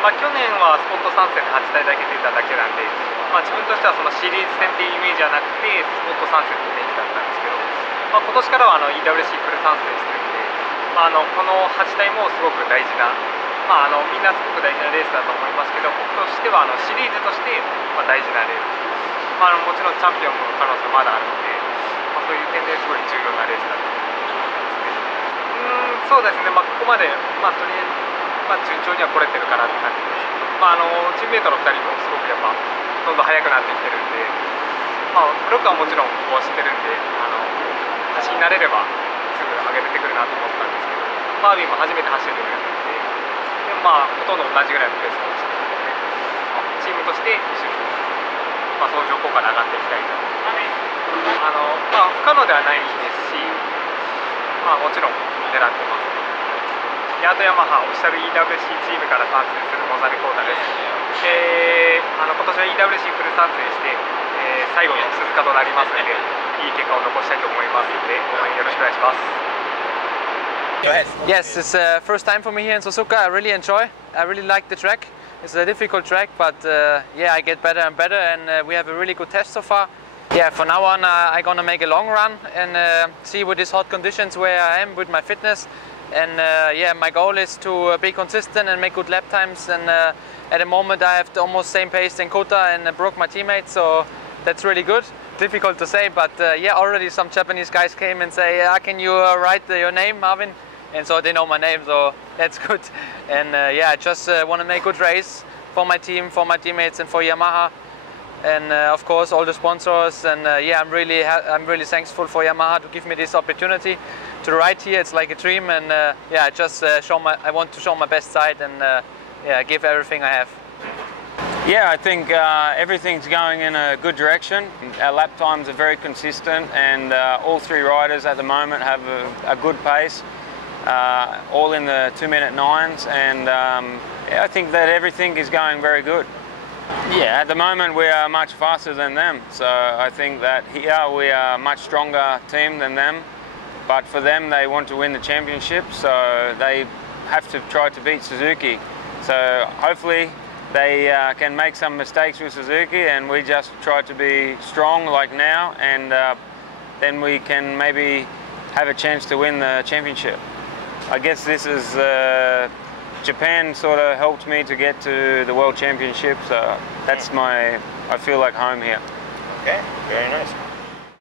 去年はスポット参戦で8体だけ出ただけなんで、自分としてはそのシリーズ戦っていうイメージはなくてスポット参戦ってイメージだったんですけど、今年からはEWC フル参戦してるんで、この8体もすごく大事な、みんなすごく大事なレースだと思いますけど、僕としてはシリーズとして大事なレース、もちろんチャンピオンの可能性まだあるので、そういう点ですごい重要なレースだと思いますね。そうですね、ここまで、とりあえず、順調には来れてるかなって感じです。チームメートの2人もすごくやっぱどんどん速くなってきてるんで、ブロックはもちろんここは知ってるんで、走り慣れればすぐ上げてくるなと思ったんですけど、マービンも初めて走るようになってきて、でほとんど同じぐらいのペースをしてるので、チームとして一緒に、相乗効果で上がっていきたいと思います。不可能ではないですし、もちろん狙ってます。ヤートヤマハオフィシャル EWC チームから参戦する野崎浩太です。今年は EWC フル参戦して、最後の鈴鹿となりますので、いい結果を残したいと思いますので、応援よろしくお願いします。Yes, it's the first time for me here in Suzuka. I really enjoy. I really like the track. It's a difficult track, but yeah, I get better and better, and we have a really good test so far. Yeah, from now on I'm gonna make a long run and see with these hot conditions where I am with my fitness. And yeah, my goal is to be consistent and make good lap times. And at the moment I have the almost same pace than Kota and Brooke, my teammate, so that's really good. Difficult to say, but yeah, already some Japanese guys came and say, can you write your name, Marvin? And so they know my name, so that's good. And yeah, I just want to make good race for my team, for my teammates, and for Yamaha. And of course all the sponsors, and yeah, I'm really thankful for Yamaha to give me this opportunity to ride here. It's like a dream, and yeah, I just I want to show my best side and yeah, give everything I have. Yeah, I think everything's going in a good direction. Our lap times are very consistent, and all three riders at the moment have a good pace, all in the 2-minute 9s, and yeah, I think that everything is going very good. Yeah, at the moment we are much faster than them, so I think that here we are a much stronger team than them, but for them they want to win the championship, so they have to try to beat Suzuki. So hopefully they can make some mistakes with Suzuki, and we just try to be strong like now, and then we can maybe have a chance to win the championship. I guess this is Japan sort of helped me to get to the World Championship, so that's I feel like home here. Okay, very nice.